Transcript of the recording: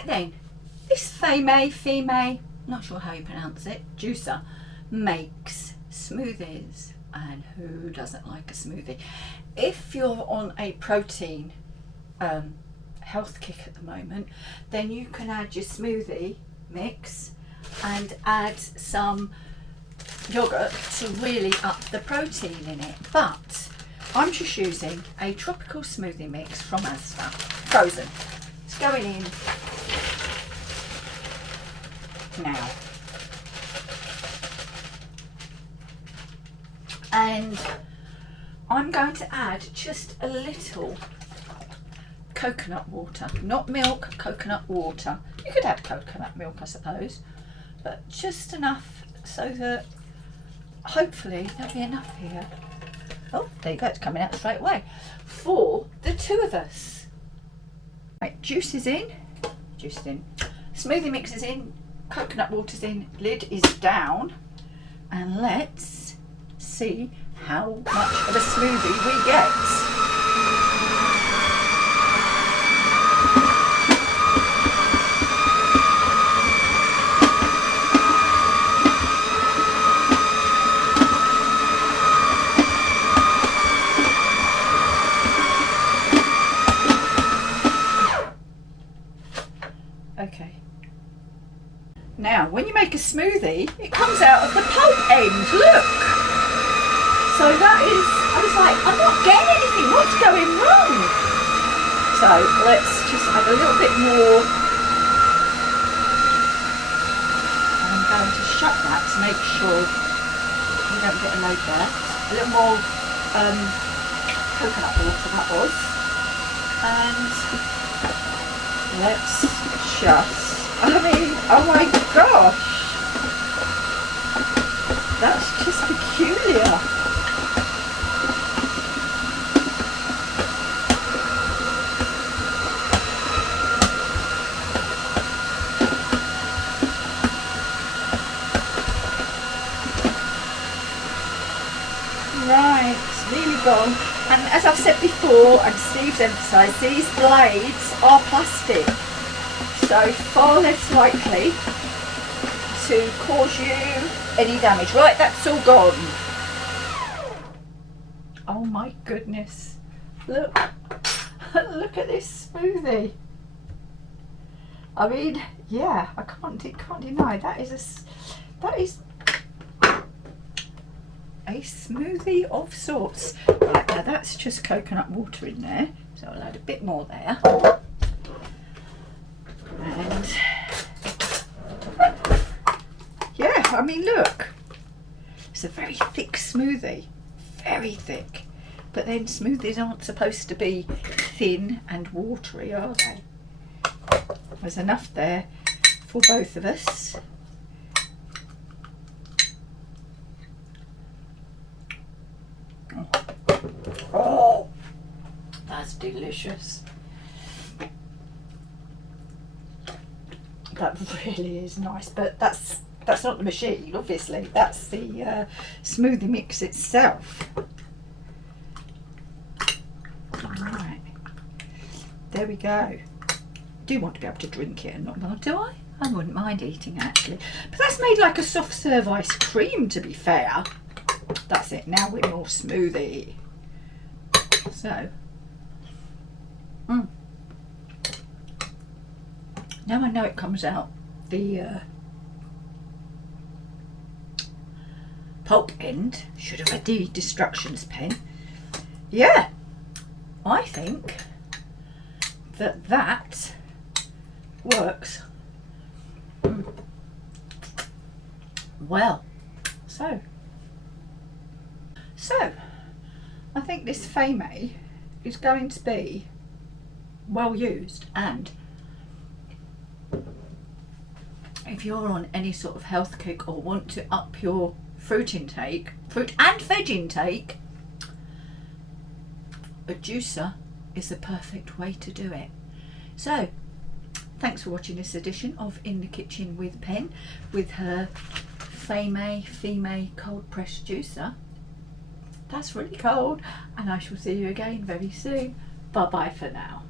Right then, this Fimei, not sure how you pronounce it, juicer makes smoothies, and who doesn't like a smoothie? If you're on a protein health kick at the moment, then you can add your smoothie mix and add some yogurt to really up the protein in it. But I'm just using a tropical smoothie mix from Asda, frozen. It's going in now. And I'm going to add just a little coconut water, not milk, coconut water. You could add coconut milk, I suppose, but just enough so that hopefully there'll be enough here. Oh, there you go, it's coming out straight away for the two of us. Right, juice is in, smoothie mix is in, coconut water's in, lid is down, and let's see how much of a smoothie we get. Okay. Now, when you make a smoothie, it comes out of the pulp end. Look. So that is, I was like, I'm not getting anything. What's going wrong? So let's just add a little bit more. I'm going to shut that to make sure we don't get a load there. A little more coconut water that was. And let's just, I mean, oh my gosh, that's just peculiar. Right, it's really gone. And as I've said before, and Steve's emphasised, these blades are plastic, so far less likely to cause you any damage. Right, that's all gone. Oh my goodness. Look. Look at this smoothie. I mean, yeah, I can't deny that is a smoothie of sorts. Right, now that's just coconut water in there, so I'll add a bit more there. And yeah, I mean, look, it's a very thick smoothie, very thick. But then smoothies aren't supposed to be thin and watery, are they? There's enough there for both of us. Oh, that's delicious. That really is nice, but that's not the machine, obviously. That's the smoothie mix itself. Right, there we go. I do want to be able to drink it and not, do I? I wouldn't mind eating actually. But that's made like a soft serve ice cream, to be fair. That's it, now we're more smoothie. So, now I know it comes out the pulp end. Should have had the destructions pen. Yeah, I think that works. Well, so I think this Fimei is going to be well used, and if you're on any sort of health kick or want to up your fruit and veg intake, a juicer is the perfect way to do it. So thanks for watching this edition of In the Kitchen with Pen with her Fimei Cold Press Juicer. That's really cold, and I shall see you again very soon. Bye bye for now.